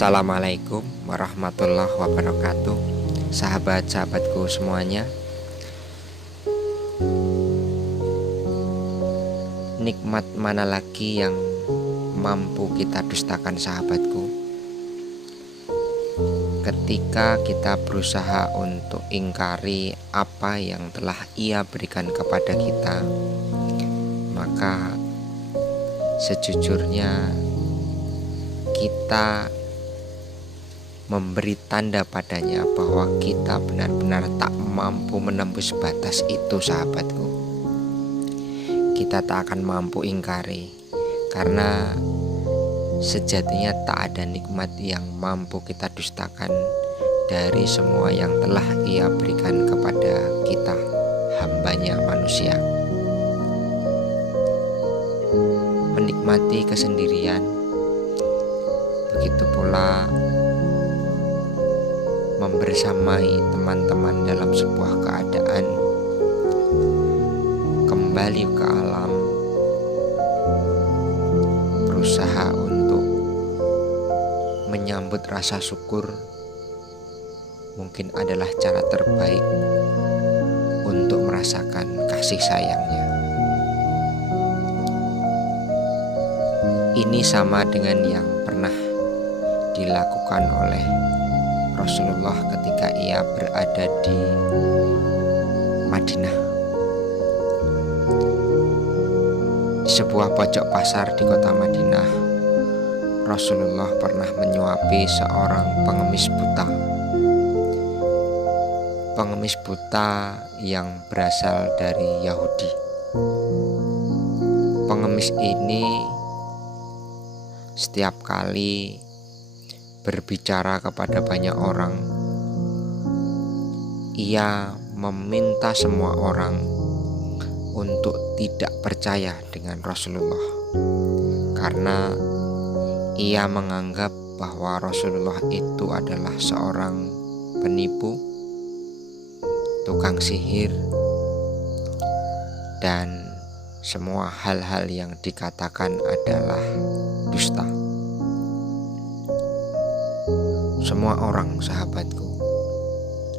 Assalamualaikum warahmatullahi wabarakatuh. Sahabat-sahabatku semuanya, nikmat mana lagi yang mampu kita dustakan sahabatku? Ketika kita berusaha untuk ingkari apa yang telah Ia berikan kepada kita, maka sejujurnya kita memberi tanda padanya bahwa kita benar-benar tak mampu menembus batas itu sahabatku. Kita tak akan mampu ingkari, karena sejatinya tak ada nikmat yang mampu kita dustakan dari semua yang telah Ia berikan kepada kita, hambanya manusia. Menikmati kesendirian, begitu pula membersamai teman-teman dalam sebuah keadaan, kembali ke alam, berusaha untuk menyambut rasa syukur, mungkin adalah cara terbaik untuk merasakan kasih sayangnya. Ini sama dengan yang pernah dilakukan oleh Rasulullah ketika Ia berada di Madinah. Di sebuah pojok pasar di kota Madinah, Rasulullah pernah menyuapi seorang pengemis buta. Pengemis buta yang berasal dari Yahudi. Pengemis ini setiap kali berbicara kepada banyak orang, ia meminta semua orang untuk tidak percaya dengan Rasulullah, karena ia menganggap bahwa Rasulullah itu adalah seorang penipu, tukang sihir, dan semua hal-hal yang dikatakan adalah dusta. Semua orang sahabatku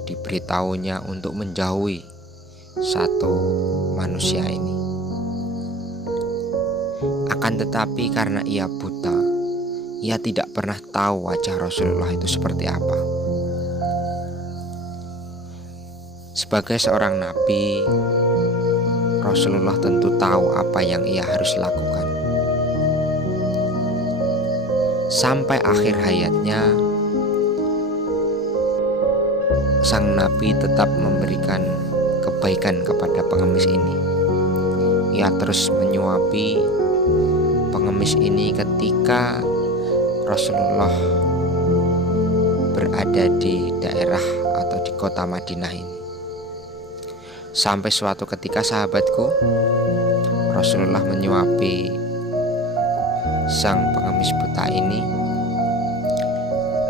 diberitahunya untuk menjauhi satu manusia ini. Akan tetapi karena ia buta, ia tidak pernah tahu wajah Rasulullah itu seperti apa. Sebagai seorang nabi, Rasulullah tentu tahu apa yang ia harus lakukan. Sampai akhir hayatnya, sang nabi tetap memberikan kebaikan kepada pengemis ini. Ia terus menyuapi pengemis ini ketika Rasulullah berada di daerah atau di kota Madinah ini. Sampai suatu ketika sahabatku, Rasulullah menyuapi sang pengemis buta ini,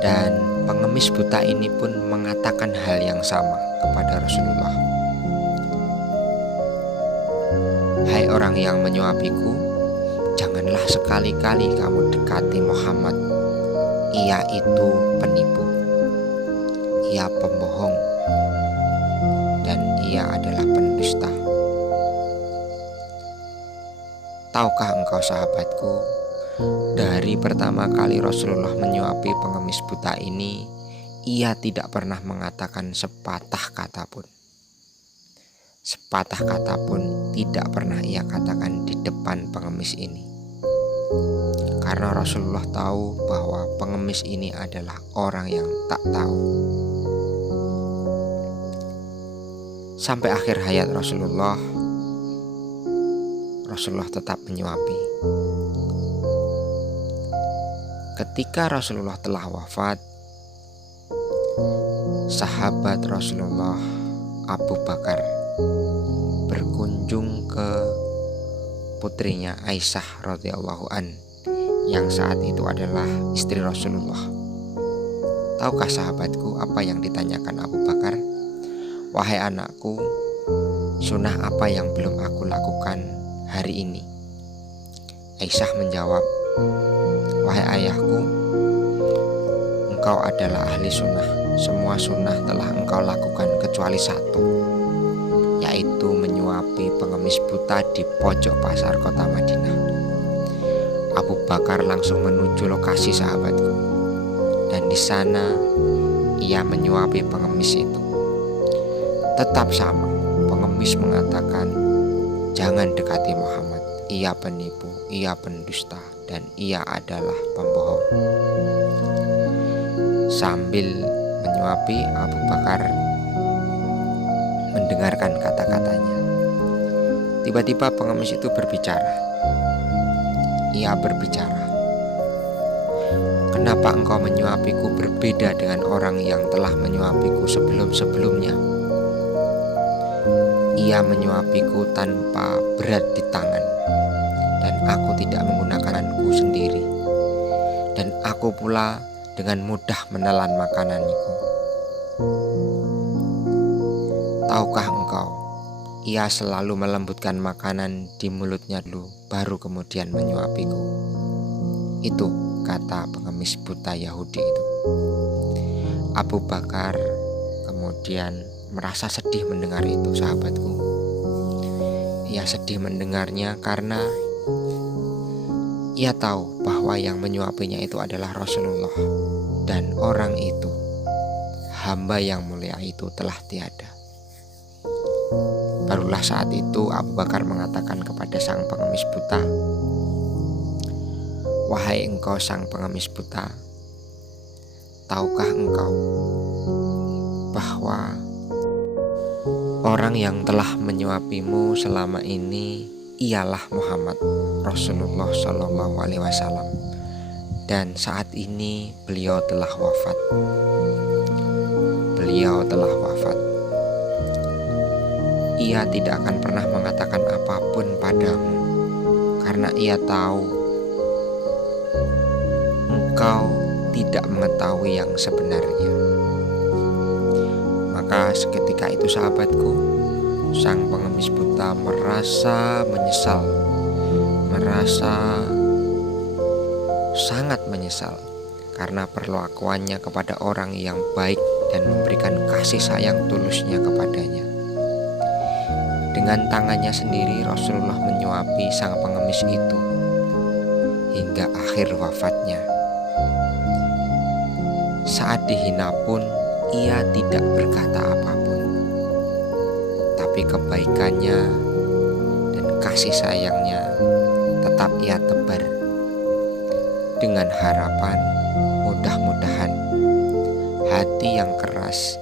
dan pengemis buta ini pun mengatakan hal yang sama kepada Rasulullah. Hai orang yang menyuapiku, janganlah sekali-kali kamu dekati Muhammad. Ia itu penipu, ia pembohong, dan ia adalah pendusta. Tahukah engkau sahabatku, dari pertama kali Rasulullah menyuapi pengemis buta ini, ia tidak pernah mengatakan sepatah kata pun. Sepatah kata pun tidak pernah ia katakan di depan pengemis ini. Karena Rasulullah tahu bahwa pengemis ini adalah orang yang tak tahu. Sampai akhir hayat Rasulullah tetap menyuapi. Ketika Rasulullah telah wafat, sahabat Rasulullah Abu Bakar berkunjung ke putrinya Aisyah radhiyallahu an, yang saat itu adalah istri Rasulullah. Tahukah sahabatku apa yang ditanyakan Abu Bakar? Wahai anakku, sunnah apa yang belum aku lakukan hari ini? Aisyah menjawab, wahai ayahku, engkau adalah ahli sunnah. Semua sunnah telah engkau lakukan kecuali satu, yaitu menyuapi pengemis buta di pojok pasar kota Madinah. Abu Bakar langsung menuju lokasi sahabatku, dan di sana ia menyuapi pengemis itu. Tetap sama, pengemis mengatakan, "Jangan dekati Muhammad, ia penipu, ia pendusta, dan ia adalah pembohong." Sambil menyuapi, Abu Bakar mendengarkan kata-katanya. Tiba-tiba pengemis itu berbicara. Ia berbicara, "Kenapa engkau menyuapiku berbeda dengan orang yang telah menyuapiku sebelum-sebelumnya? Ia menyuapiku tanpa berat di tangan, dan aku tidak menggunakanku sendiri. Dan aku pula dengan mudah menelan makananku. Tahukah engkau, ia selalu melembutkan makanan di mulutnya dulu, baru kemudian menyuapiku." Itu kata pengemis buta Yahudi itu. Abu Bakar kemudian merasa sedih mendengar itu, sahabatku. Ia sedih mendengarnya karena ia tahu bahwa yang menyuapinya itu adalah Rasulullah, dan orang itu, hamba yang mulia itu, telah tiada. Barulah saat itu Abu Bakar mengatakan kepada sang pengemis buta, "Wahai engkau sang pengemis buta, tahukah engkau bahwa orang yang telah menyuapimu selama ini ialah Muhammad Rasulullah Shallallahu Alaihi Wasallam, dan saat ini beliau telah wafat. Beliau telah wafat. Ia tidak akan pernah mengatakan apapun padamu, karena ia tahu engkau tidak mengetahui yang sebenarnya." Maka seketika itu, sahabatku, sang pengemis buta merasa menyesal, merasa sangat menyesal karena perlakuannya kepada orang yang baik dan memberikan kasih sayang tulusnya kepadanya. Dengan tangannya sendiri Rasulullah menyuapi sang pengemis itu hingga akhir wafatnya. Saat dihina pun ia tidak berkata apapun, tapi kebaikannya dan kasih sayangnya tetap ia tebar, dengan harapan mudah-mudahan hati yang keras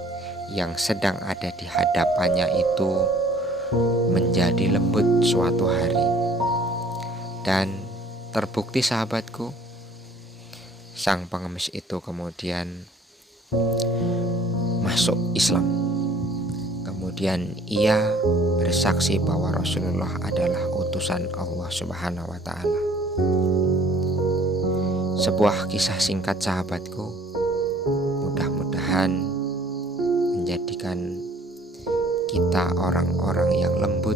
yang sedang ada di hadapannya itu menjadi lembut suatu hari. Dan terbukti, sahabatku, sang pengemis itu kemudian masuk Islam. Kemudian ia bersaksi bahwa Rasulullah adalah utusan Allah Subhanahu wa Ta'ala. Sebuah kisah singkat, sahabatku, mudah-mudahan menjadikan kita orang-orang yang lembut,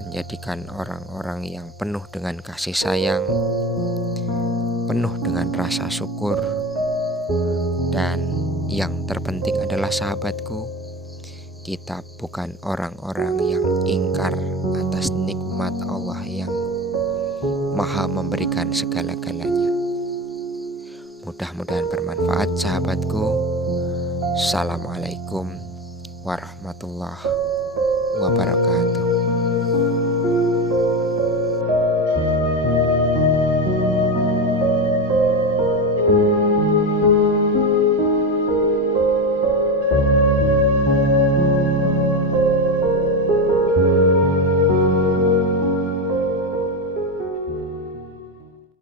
menjadikan orang-orang yang penuh dengan kasih sayang, penuh dengan rasa syukur, dan yang terpenting adalah, sahabatku, kita bukan orang-orang yang ingkar atas nikmat Allah yang Maha memberikan segala-galanya. Mudah-mudahan bermanfaat, sahabatku. Assalamualaikum warahmatullahi wabarakatuh.